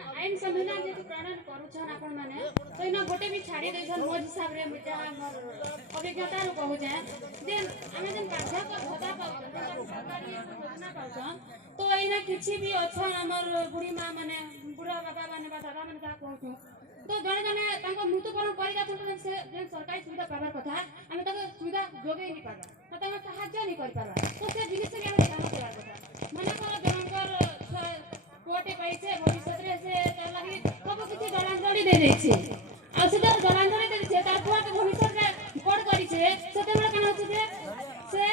आईन संविधान जे प्रणयन करूछन आपण माने तो इना गोटे भी छाड़ी देछन मोज हिसाब रे मिटा हमर अभिज्ञता रो कहू जे आमे जन कार्य को भत्ता पाउछन सरकारी योजना पाउछन तो इना किछि भी अछन हमर बुढ़ी मां माने बुढ़ा बाबा माने बा दादा माने का कहू तो जने जने तांको मृत्युवरण करि जाछन से जे सरकारी सुविधा पावर कथा आमे ताको सुविधा जोगे ही पाबा तो तांको सहायता नहीं कर पाबा तो से जिनिस के आमे ध्यान देबा कथा माने को जनकर कोटे पाइछे भविष्य रे से तार लागि सब किछि जलांजलि दे दैछे आ से जलांजलि दे दैछे तार पुआ के भविष्य रे कोड करिछे सेते हमरा कान होछि जे से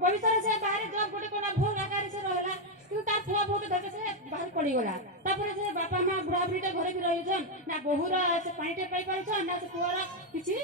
भविष्य रे से बाहर जॉब गोटे कोना भोग आकार से रहला कि तार पुआ भोग धके से बाहर पड़ी गला तापर से बापा मां बुढ़ा बुढ़ी के घरे भी रहिछन ना बहुरा से पानीटे पाई पारुछन ना से पुआरा किछि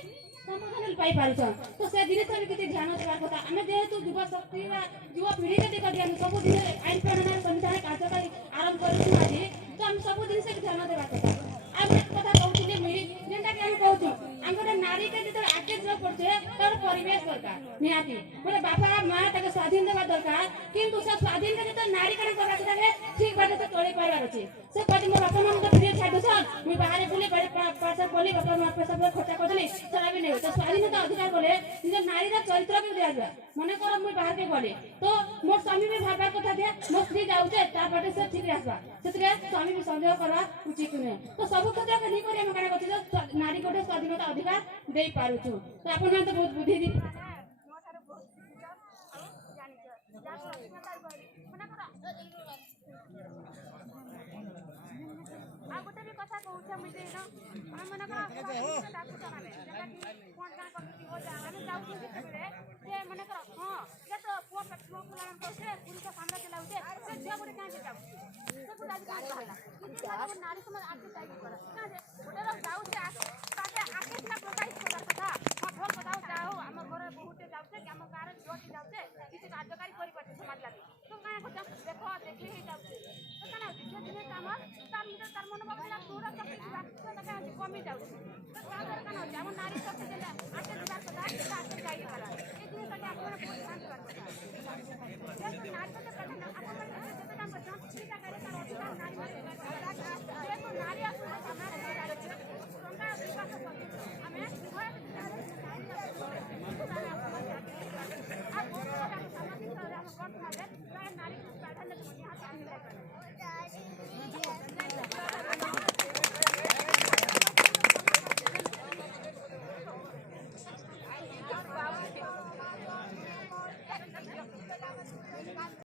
समाधान पाई पारुछन तो से जिनिस भी किछि ध्यान देबार कथा आमे जेहेतु युवा शक्ति वा युवा पीढ़ी के देखा ध्यान सब दिन आईन प्रणयन संविधान कार्यकारी आरंभ करिछु आज तो हम सब दिन से ध्यान देबार कथा आ एक कथा कहउथिले मुई जेंटा के हम कहउछु आंगरे नारी के जते आगे जो पड़छे तर परिवेश दरकार निहाती बोले बापा मां तके स्वाधीन देबा दरकार किंतु से स्वाधीन के जते नारी कने करबा के ठीक बाटे से तोड़ी पाइबार अछि से कदी मोर बापा मां के प्रिय छाड़ दछन मुई बाहर बुले पासा बोली बापा मां पे सब खर्चा कर देली सरा भी नहीं तो स्वाधीनता अधिकार बोले निज नारी रा चरित्र भी दिया जाय मने कर मुई बाहर के बोले तो मोर स्वामी भी भाबा कथा दे मोर स्त्री जाउचे ता बाटे से ठीक रहबा सेतरे स्वामी भी संदेह करबा उचित नै तो सब क्षेत्र के नहीं करी हम काना कथि नारी कोटे स्वाधीनता अधिकार दे पारुछु तो अपन मन तो बहुत बुद्धि दी आ गोटे भी कथा कहउछ मिटे न हम मन का डाकू चलाबे जेटा कि कोन गां कथि हो जा हम जाउ रे जे मन कर हां जे तो पुआ पेटो फुलान करछे पुरुष सामने चलाउछे से जे गोटे काहे जाउ से पुता जी काहे हला किछि लागो नारी समाज आके जाई कर काहे गोटे लोग जाउछे ताके आके ना प्रोत्साहित करता था हां भल बताओ जाओ हम घर बहुते जाउछे हम गारे जोटी जाउछे किछि कार्यकारी करि पाछे समाज लागि तो काहे को देखो देखि ही जाउछे तो काना दिखे दिने काम तार मिटर तार मन बगला पूरा सब तो काहे कमी जाउछे तो काहे काना हम नारी शक्ति देले आके दिबार कथा आके जाई वाला ए दिन तक आपण बहुत शांत करता है नारी